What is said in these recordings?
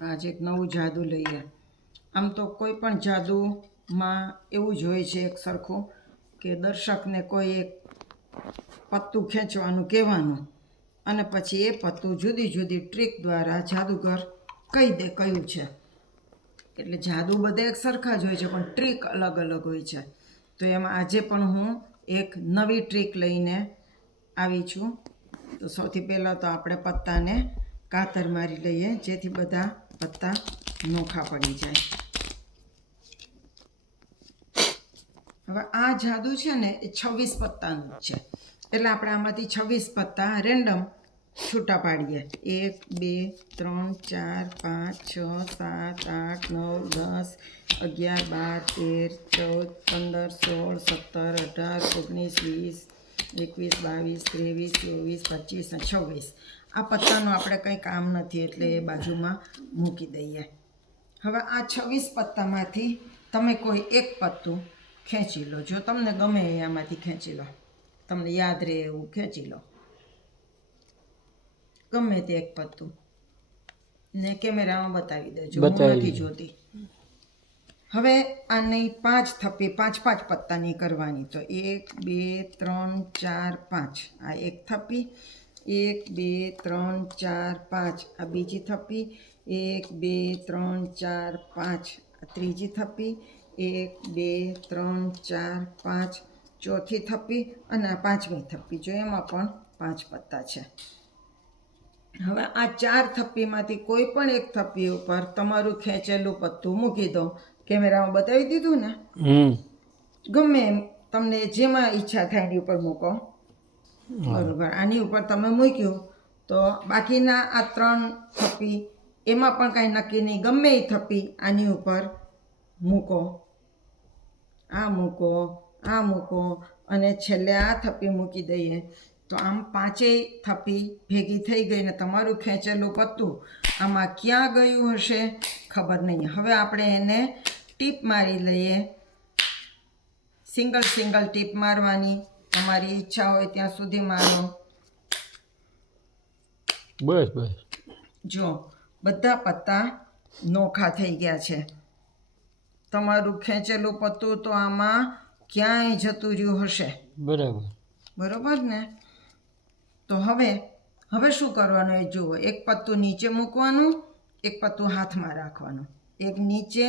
આજે એક નવું જાદુ લઈએ. આમ તો કોઈ પણ જાદુમાં એવું જ હોય છે એક સરખું કે દર્શકને કોઈ એક પત્તું ખેંચવાનું કહેવાનું અને પછી એ પત્તું જુદી જુદી ટ્રીક દ્વારા જાદુગર કહી દે કયું છે. એટલે જાદુ બધા એક સરખા જ હોય છે પણ ટ્રીક અલગ અલગ હોય છે. તો એમાં આજે પણ હું એક નવી ટ્રીક લઈને આવી છું. તો સૌથી પહેલાં તો આપણે પત્તાને કાતર મારી લઈએ જેથી બધા પત્તા નોખા પડી જાય. હવે આ જાદુ છે ને એ 26 પત્તાનું જ છે. એટલે આપણે આમાંથી 26 પત્તા રેન્ડમ છૂટા પાડીએ. 1 2 3 4 5 6 7 8 9 10 11 12 13 14 15 16 17 18 19 20 21 22 23 24 25 અને 26. આ પત્તાનું આપણે કંઈ કામ નથી એટલે એ બાજુમાં મૂકી દઈએ. હવે આ 26 પત્તામાંથી તમે કોઈ એક પત્તું ખેંચી લો. જો તમને ગમે એમાંથી ખેંચી લો, તમને યાદ રહે એવું ખેંચી લો, ગમે તે એક પત્તું ને કેમેરામાં બતાવી દેજો, હું નથી જોતી. હવે આની 5 થપ્પી 5 પત્તાની કરવાની. તો 1 2 3 4 5 આ એક થપ્પી, 1 2 3 4 5 આ બીજી થપ્પી, 1 2 3 4 5 આ ત્રીજી થપ્પી, 1 2 3 4 5 ચોથી થપ્પી અને આ પાંચમી થપ્પી. જો એમાં પણ 5 પત્તા છે. હવે આ 4 થપ્પીમાંથી કોઈ પણ એક થપ્પી ઉપર તમારું ખેંચેલું પત્તું મૂકી દો. કેમેરામાં બતાવી દીધું ને, ગમે એમ તમને જેમાં ઈચ્છા થાય એની ઉપર મૂકો. બરોબર, આની ઉપર તમે મૂક્યું તો બાકીના આ 3 થપ્પી એમાં પણ કાંઈ નક્કી નહીં, ગમે એ થપ્પી આની ઉપર મૂકો. આ મૂકો, આ મૂકો અને છેલ્લે આ થપ્પી મૂકી દઈએ. તો આમ 5 થપ્પી ભેગી થઈ ગઈ ને તમારું ખેંચેલું પત્તું આમાં ક્યાં ગયું હશે ખબર નહીં. હવે આપણે એને ટીપ મારી લઈએ. સિંગલ ટીપ મારવાની, તમારી ઈચ્છા હોય ત્યાં સુધી મારો. બસ બસ, જો બધા પત્તા નોખા થઈ ગયા છે. તમારું ખેંચેલું પત્તું તો આમાં ક્યાંય જતું રહ્યું હશે. બરોબર ને? તો હવે શું કરવાનું એ જુઓ. એક પત્તું નીચે મૂકવાનું, એક પત્તું હાથમાં રાખવાનું, એક નીચે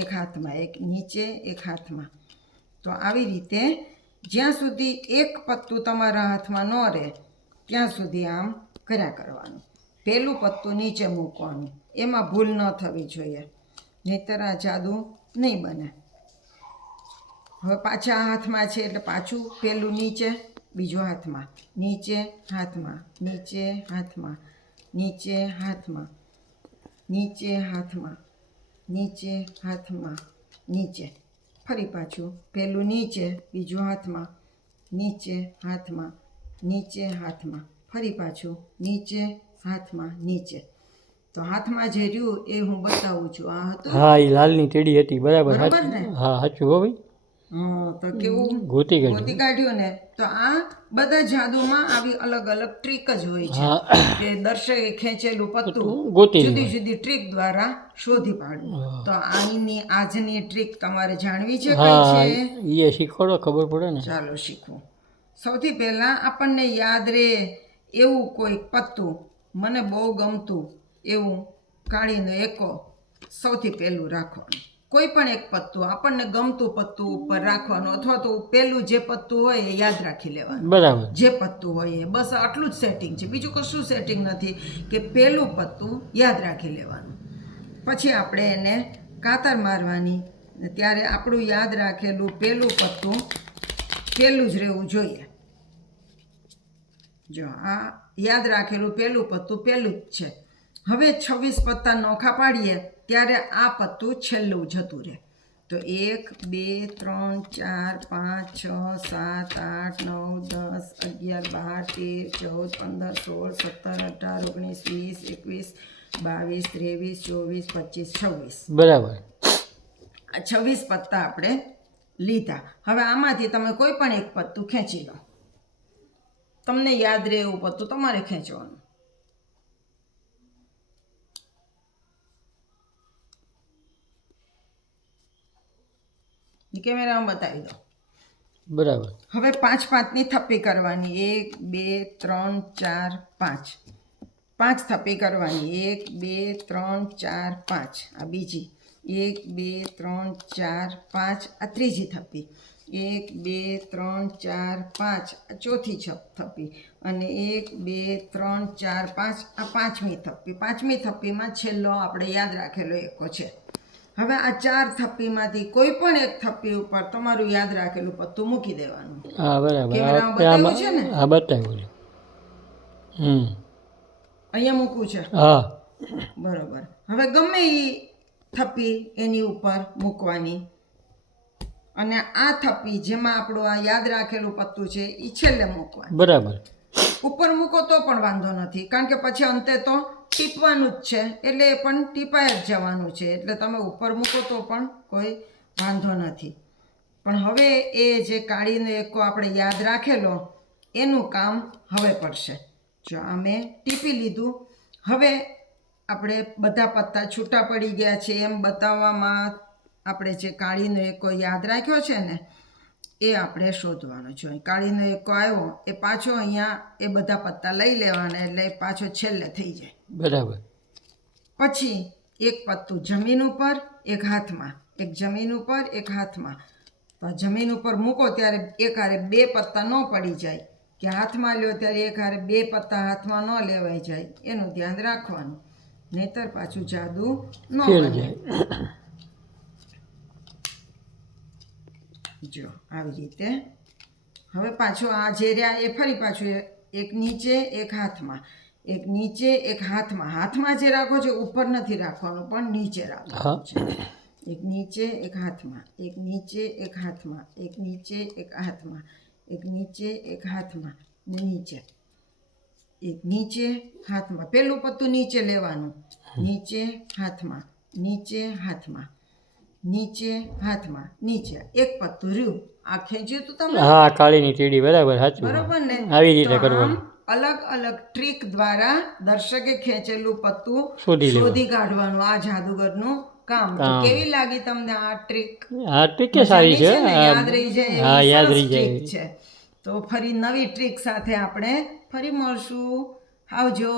એક હાથમાં, એક નીચે એક હાથમાં. તો આવી રીતે જ્યાં સુધી એક પત્તું તમારા હાથમાં ન રહે ત્યાં સુધી આમ કર્યા કરવાનું. પહેલું પત્તું નીચે મૂકવાનું, એમાં ભૂલ ન થવી જોઈએ, નહીંતર આ જાદુ નહીં બને. હવે પાછા હાથમાં છે એટલે પાછું પહેલું નીચે, બીજું હાથમાં, નીચે હાથમાં, નીચે હાથમાં, નીચે હાથમાં, નીચે હાથમાં, નીચે હાથમાં, નીચે. ફરી પાછું પહેલું નીચે, બીજું હાથમાં, નીચે હાથમાં, નીચે હાથમાં, ફરી પાછું નીચે હાથમાં, નીચે. તો હાથમાં જે રહ્યું એ હું બતાવું છું. આ હતું, હા, એ લાલની ટેડી હતી. બરાબર ને? હા, સાચું હો ભાઈ. તો કેવું ગોતી કાઢ્યું ને. તો આ બધા જાદુમાં આવી અલગ અલગ ટ્રીક જ હોય છે કે દર્શકે ખેંચેલું પત્તું જુદી જુદી ટ્રીક દ્વારા શોધી પાડવું. તો આજની ટ્રીક તમારે જાણવી છે કઈ છે એ શીખવાડો, ખબર પડે ને. ચાલો શીખવું. સૌથી પહેલા આપણને યાદ રહે એવું કોઈ પત્તું, મને બહુ ગમતું એવું કાઢીને એકો સૌથી પહેલું રાખવાનું. કોઈ પણ એક પત્તું આપણને ગમતું પત્તું ઉપર રાખવાનું, અથવા તો પહેલું જે પત્તું હોય એ યાદ રાખી લેવાનું. બરાબર, જે પત્તું હોય એ, બસ આટલું જ સેટિંગ છે, બીજું કશું સેટિંગ નથી. કે પહેલું પત્તું યાદ રાખી લેવાનું. પછી આપણે એને કાતર મારવાની. ત્યારે આપણું યાદ રાખેલું પહેલું પત્તું પહેલું જ રહેવું જોઈએ. જો આ યાદ રાખેલું પહેલું પત્તું પહેલું જ છે. હવે 26 પત્તા નોખા પાડીએ ત્યારે આ પત્તું છેલ્લું જતું રહે. તો 1 2 3 4 5 6 7 8 9 10 11 12 13 14 15 16 17 18 19 20 21 22 23 24 25 26. બરાબર. આ 26 પત્તા આપણે લીધા. હવે આમાંથી તમે કોઈ પણ એક પત્તું ખેંચી લો. તમને યાદ રહે એવું પત્તું તમારે ખેંચવાનું. કેમેરામાં બતાવી દો. બરાબર. હવે 5 5ની થપ્પી કરવાની. 1 2 3 4 5. 5 થપ્પી કરવાની. 1 2 3 4 5. આ બીજી. 1 2 3 4 5. આ ત્રીજી થપ્પી. 1 2 3 4 5. આ ચોથી થપ્પી. અને 1 2 3 4 5. આ પાંચમી થપ્પી. પાંચમી થપ્પીમાં છેલ્લો આપણે યાદ રાખેલો એકો છે. હવે આ 4 થપ્પીમાંથી કોઈ પણ એક થપ્પી ઉપર તમારું યાદ રાખેલું પત્તું મૂકી દેવાનું. હા બરાબર. કેમેરામાં બતાવ્યું છે ને? હા બતાવ્યું છે. અહીંયા મૂકવું છે. હા બરોબર. હવે ગમે એ થપ્પી એની ઉપર મૂકવાની. અને આ થપ્પી જેમાં આપણું આ યાદ રાખેલું પત્તું છે એ છેલ્લે મૂકવાનું. બરાબર. ઉપર મૂકો તો પણ વાંધો નથી, કારણ કે પછી અંતે તો ટીપવાનું જ છે, એટલે એ પણ ટીપાય જ જવાનું છે. એટલે તમે ઉપર મૂકો તો પણ કોઈ વાંધો નથી. પણ હવે એ જે કાળીનો એકો આપણે યાદ રાખેલો એનું કામ હવે પડશે. જો આ મેં ટીપી લીધું. હવે આપણે બધા પત્તા છૂટા પડી ગયા છે એમ બતાવવામાં આપણે જે કાળીનો એકો યાદ રાખ્યો છે ને એ આપણે શોધવાનો છે. કાળીનો એકો આવ્યો એ પાછો અહીંયા એ બધા પત્તા લઈ લેવાના, એટલે એ પાછો છેલ્લે થઈ જાય. બરાબર. પછી એક પત્તું જમીન ઉપર, એક હાથમાં. એક જમીન ઉપર, એક હાથમાં. તો જમીન ઉપર મૂકો ત્યારે એક હારે 2 પત્તા ન પડી જાય, કે હાથમાં લ્યો ત્યારે એક હારે 2 પત્તા હાથમાં ન લેવાઈ જાય, એનું ધ્યાન રાખવાનું. નહીતર પાછું જાદુ ન બને. જો આવી રીતે. હવે પાછું આ જે રહ્યા એ ફરી પાછું એક નીચે એક હાથમાં, એક નીચે એક હાથમાં. હાથમાં જે રાખો છો ઉપર નથી રાખવાનું, પણ નીચે રાખવાનું છે. એક નીચે એક હાથમાં, એક નીચે એક હાથમાં, એક નીચે એક હાથમાં, એક નીચે એક હાથમાં, ને નીચે એક નીચે હાથમાં. પેલું પત્તું નીચે લેવાનું. નીચે હાથમાં, નીચે હાથમાં, નીચે હાથમાં, નીચે. એક પત્તું રહ્યું. આ ખેંચ્યું તો તમે? હા કાળીની ટીડી. બરાબર. સાચું. બરોબર ને? આવી રીતે તો આમ કરવાનું. અલગ અલગ ટ્રીક દ્વારા દર્શકે ખેંચેલું પત્તું શોધી શોધી કાઢવાનું આ જાદુગરનું કામ. તો કેવી લાગી તમને આ ટ્રીક? હા ટ્રીક કે સારી છે. યાદ રહી જાય હા એવી યાદ સરસ રહી જાય. ટ્રીક છે. તો ફરી નવી ટ્રીક સાથે આપણે ફરી મળશું. આવજો.